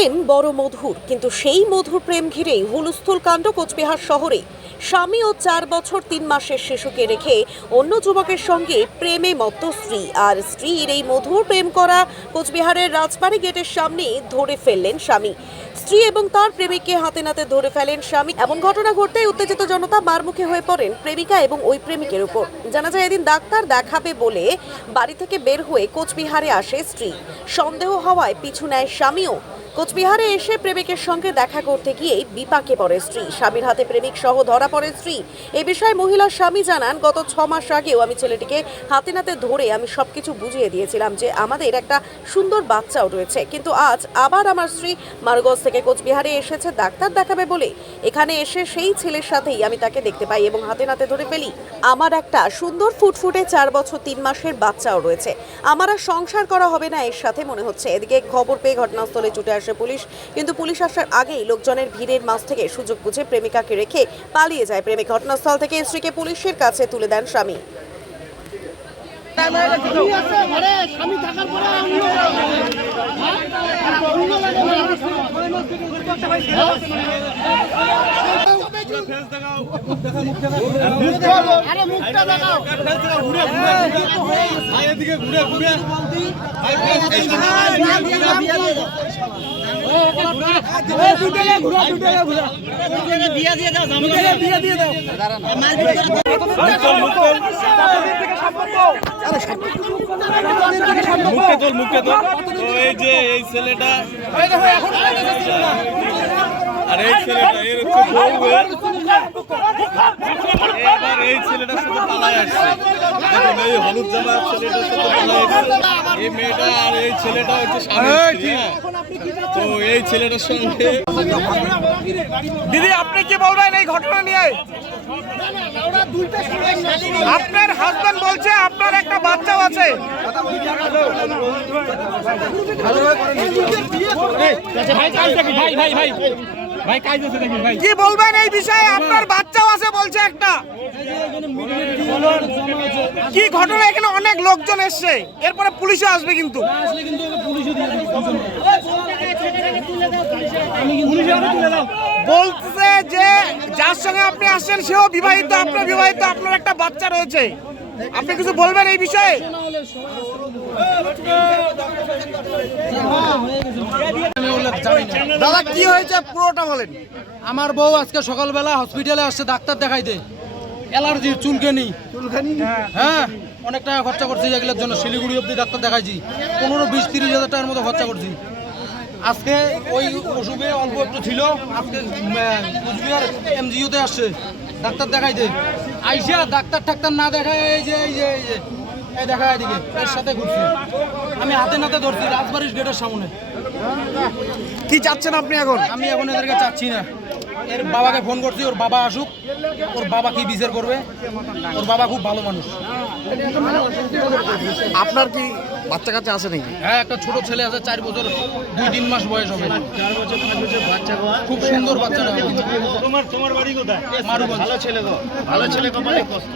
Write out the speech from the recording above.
প্রেম বড় মধুর, কিন্তু সেই মধুর প্রেম ঘিরেই হুলস্থুল কাণ্ড কোচবিহার শহরে। স্বামী ও চার বছর তিন মাসের শিশুকে রেখে অন্য যুবকের সঙ্গে প্রেমে মত্ত স্ত্রী। আর স্ত্রীর এই মধুর প্রেম করা কোচবিহারের রাজবাড়ি গেটের সামনে ধরে ফেললেন স্বামী। স্ত্রী এবং তার প্রেমিককে হাতে নাতে ধরে ফেলেন স্বামী। এমন ঘটনা ঘটতে উত্তেজিত জনতা মারমুখে হয়ে পড়েন প্রেমিকা এবং ওই প্রেমিকের উপর। জানা যায় এদিন ডাক্তার দেখাবে বলে বাড়ি থেকে বের হয়ে কোচবিহারে আসে স্ত্রী। সন্দেহ হওয়ায় পিছু নেয় স্বামীও। কোচবিহারে এসে প্রেমিকের সঙ্গে দেখা করতে গিয়েই বিপাকে পড়ে স্ত্রী। স্বামীর হাতে প্রেমিক সহ ধরা পড়ে স্ত্রী। এ বিষয়ে মহিলার স্বামী জানান, গত ছ মাস আগেও আমি ছেলেটিকে হাতে নাতে ধরে আমি সবকিছু বুঝিয়ে দিয়েছিলাম যে আমাদের একটা সুন্দর বাচ্চাও রয়েছে। কিন্তু আজ আবার আমার স্ত্রী মারগজ থেকে কোচবিহারে এসেছে, ডাক্তার দেখাবে বলে। এখানে এসে সেই ছেলের সাথেই আমি তাকে দেখতে পাই এবং হাতে নাতে ধরে ফেলি। আমার একটা সুন্দর ফুটফুটে চার বছর তিন মাসের বাচ্চাও রয়েছে। আমার আর সংসার করা হবে না এর সাথে মনে হচ্ছে। এদিকে খবর পেয়ে ঘটনাস্থলে ছুটে আসে পুলিশ। কিন্তু পুলিশ আসার আগেই লোকজনের ভিড়ের মাঝ থেকে সুযোগ বুঝে প্রেমিকাকে রেখে পালিয়ে যায় প্রেমিক। ঘটনাস্থল থেকে স্ত্রীকে পুলিশের কাছে তুলে দেন স্বামী। আরে মুখটা দেখাও। এই যে এই ছেলেটা আর এই ছেলেটা এর হচ্ছে এর। এই ছেলেটার সাথে পালায় আসছে দেখুন এই হলুদ জামা ছেলেটার সাথে পালায় আসছে এই মেয়েটা আর এই ছেলেটা হচ্ছে স্বামী হ্যাঁ। তো এই ছেলেটার সঙ্গে দিদি আপনি কি বলবেন এই ঘটনা নিয়ে আপনার হাজবেন্ড বলছে আপনার একটা বাচ্চাও আছে কি বলবেন এই বিষয়ে আপনার বাচ্চাও আছে বলছে একটা কি ঘটনা? এখানে অনেক লোকজন এসছে। এরপরে পুলিশও আসবে কিন্তু। বলছে যে যার সঙ্গে আপনি আসছেন সেও বিবাহিত আপনার বিবাহিত আপনার একটা বাচ্চা রয়েছে। আপনি কিছু বলবেন এই বিষয়ে? দাদা কি হয়েছে? পুরোটা বলেন। আমার বউ আজকে সকালবেলা হসপিটালে আসছে ডাক্তার দেখাইতে। অ্যালার্জির চুলকানি। চুলকানি? হ্যাঁ অনেক টাকা খরচা করছি এগুলোর জন্য। শিলিগুড়ি অব্দি ডাক্তার দেখাইছি। পনেরো বিশ তিরিশ হাজার টাকার মতো খরচা করছি। আজকে ওই অসুখে অল্প একটু ছিল। আজকে কুচবিহার এমজিওতে আসছে। ডাক্তার দেখাইতে। আইসা ডাক্তার টাক্তার না দেখায় এই যে এই যে এই যে এই দেখা এদিকে। এর সাথে ঘুরছি। আমি হাতে নাতে ধরছি রাজবাড়ির গেটের সামনে। কি চাচ্ছেন আপনি এখন? আমি এখন এদেরকে চাচ্ছি না। এর বাবাকে ফোন করছি ওর বাবা আসুক। ওর বাবা কি বিচার করবে? ওর বাবা খুব ভালো মানুষ। আপনার কি বাচ্চা কাচ্চা আছে নাকি? হ্যাঁ একটা ছোট ছেলে আছে চার বছর দুই তিন মাস বয়স হবে। খুব সুন্দর বাচ্চাটা তোমার তোমার বাড়ি কোথায়? ভালো ছেলে গো ভালো ছেলে কপালে কষ্ট।